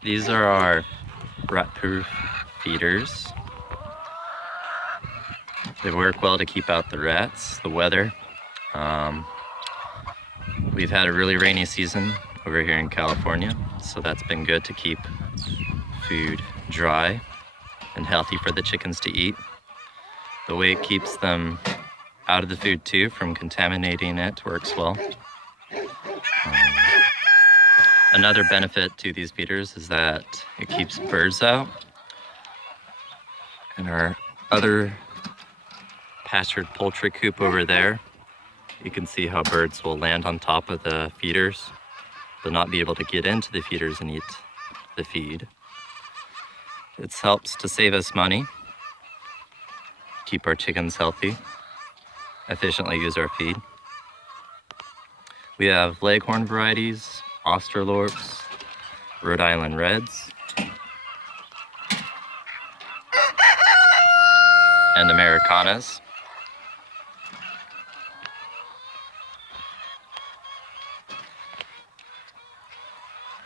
These are our rat-proof feeders. They work well to keep out the rats, the weather. We've had a really rainy season over here in California, so that's been good to keep food dry and healthy for the chickens to eat. The way it keeps them out of the food too, from contaminating it, works well. Another benefit to these feeders is that it keeps birds out. And our other pastured poultry coop over there, you can see how birds will land on top of the feeders, but not be able to get into the feeders and eat the feed. It helps to save us money, keep our chickens healthy, efficiently use our feed. We have Leghorn varieties, Australorps, Rhode Island Reds, and Americanas.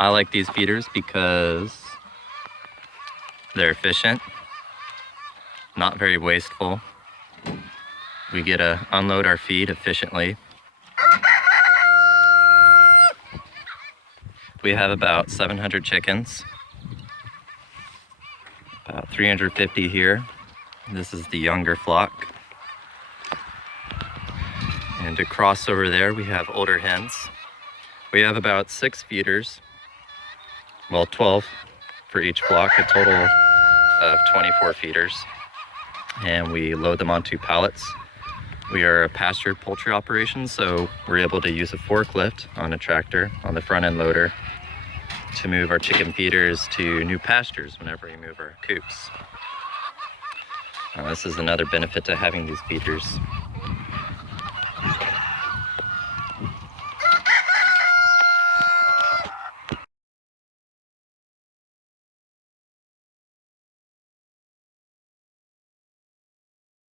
I like these feeders because they're efficient, not very wasteful. We get to unload our feed efficiently. We have about 700 chickens, about 350 here. This is the younger flock. And across over there, we have older hens. We have about 6 feeders, well, 12 for each flock, a total of 24 feeders. And we load them onto pallets. We are a pastured poultry operation, so we're able to use a forklift on a tractor on the front end loader to move our chicken feeders to new pastures whenever we move our coops. This is another benefit to having these feeders.